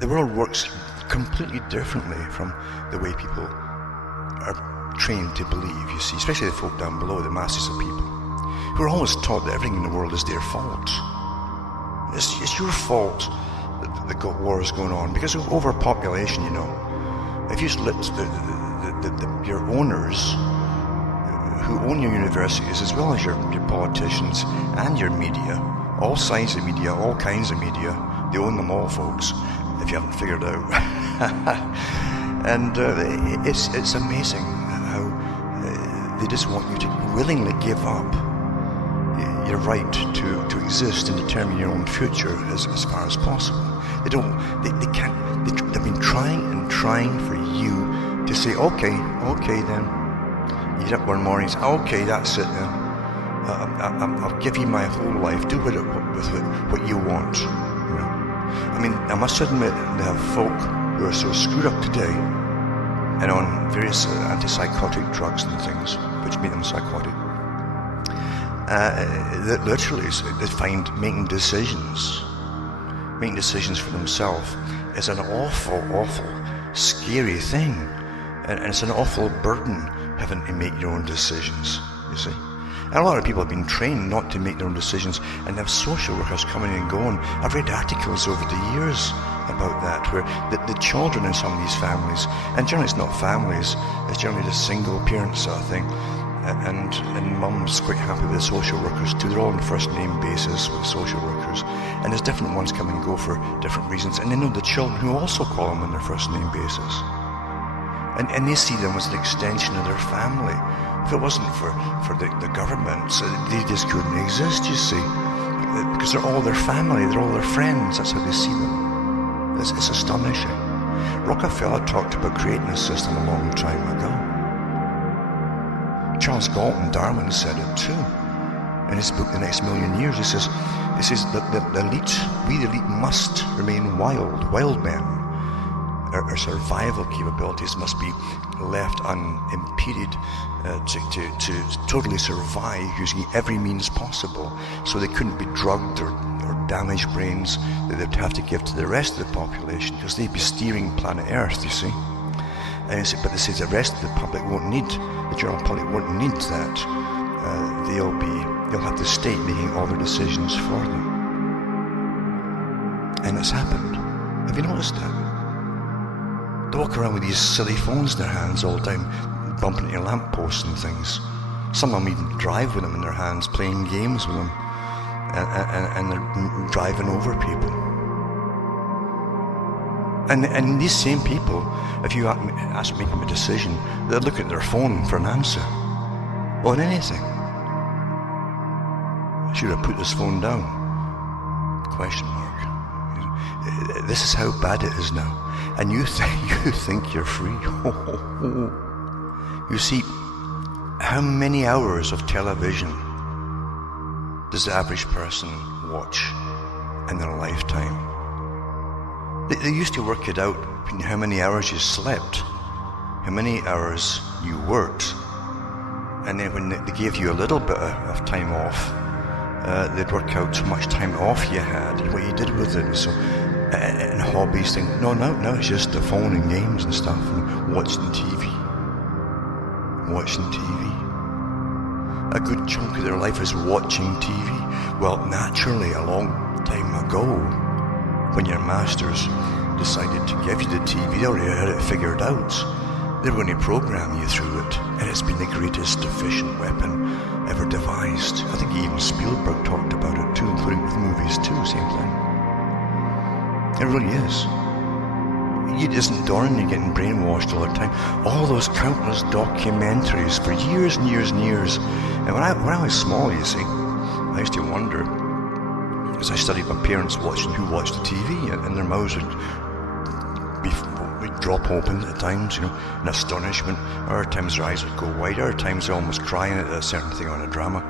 The world works completely differently from the way people are trained to believe, you see, especially the folk down below, the masses of people, who are always taught that everything in the world is their fault. It's your fault that the wars going on, because of overpopulation, you know. If you let your owners, who own your universities, as well as your politicians and your media, all sides of media, all kinds of media, they own them all, folks, if you haven't figured out. And it's amazing how they just want you to willingly give up your right to exist and determine your own future as far as possible. They can't, they've been trying for you to say, okay then. You get up one morning and say, okay, that's it then. I'll give you my whole life, do with it what you want. You know? I mean, I must admit, they have folk who are so screwed up today and on various antipsychotic drugs and things, which make them psychotic, that literally they find making decisions for themselves is an awful, scary thing. And it's an awful burden having to make your own decisions, you see. And a lot of people have been trained not to make their own decisions and have social workers coming and going. I've read articles over the years about that, where the children in some of these families, and generally it's not families, it's generally just single parents sort of thing, and mum's quite happy with the social workers too. They're all on a first name basis with social workers, and there's different ones come and go for different reasons, and they know the children who also call them on their first name basis. And they see them as an extension of their family. If it wasn't for the governments, they just couldn't exist, you see. Because they're all their family, they're all their friends, that's how they see them. It's astonishing. Rockefeller talked about creating a system a long time ago. Charles Galton Darwin said it too. In his book, The Next Million Years, he says that the elite, we the elite must remain wild men. Our survival capabilities must be left unimpeded to totally survive using every means possible. So they couldn't be drugged or damaged brains that they'd have to give to the rest of the population, because they'd be steering planet Earth, you see. But they say the rest of the public won't need, the general public won't need that. They'll have the state making all their decisions for them. And it's happened. Have you noticed that? They walk around with these silly phones in their hands all the time, bumping into lampposts and things. Some of them even drive with them in their hands, playing games with them, and they're driving over people. And these same people, if you ask them to make them a decision, they'll look at their phone for an answer on anything. Should I put this phone down? Question mark. This is how bad it is now. And you think you're free. You see, how many hours of television does the average person watch in their lifetime? They used to work it out, how many hours you slept, how many hours you worked, and then when they gave you a little bit of time off, they'd work out how much time off you had and what you did with it. So, and hobbies, things. No, it's just the phone and games and stuff, and watching TV. A good chunk of their life is watching TV. Well, naturally, a long time ago, when your masters decided to give you the TV, they already had it figured out. They were going to program you through it, and it's been the greatest efficient weapon ever devised. I think even Spielberg talked about it too, including with movies too, same thing. It really is. It isn't dawning, you're getting brainwashed all the time. All those countless documentaries for years and years and years. And when I was small, you see, I used to wonder, as I studied my parents who watched the TV, and their mouths would drop open at times, you know, in astonishment. Other times their eyes would go wide. Other times they're almost crying at a certain thing on a drama.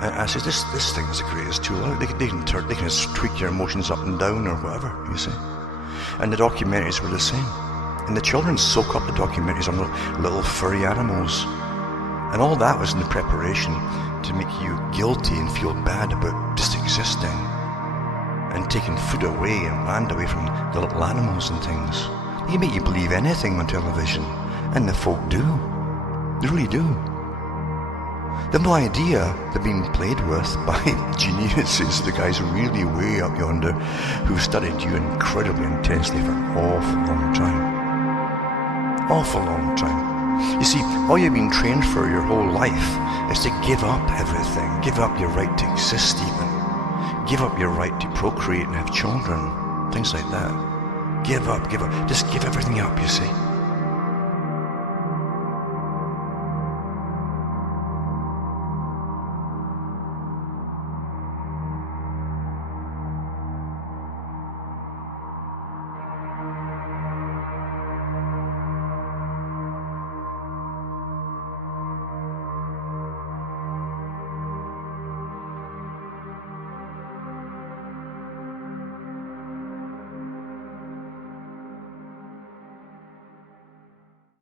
And I said, this thing is the greatest tool. They can just tweak your emotions up and down or whatever, you see. And the documentaries were the same. And the children soak up the documentaries on little furry animals. And all that was in the preparation to make you guilty and feel bad about just existing. and taking food away and land away from the little animals and things. They can make you believe anything on television, and the folk do. They really do. They've no idea they're being played with by geniuses, the guys really way up yonder who've studied you incredibly intensely for an awful long time. Awful long time. You see, all you've been trained for your whole life is to give up everything. Give up your right to exist even. Give up your right to procreate and have children. Things like that. Give up. Just give everything up, you see.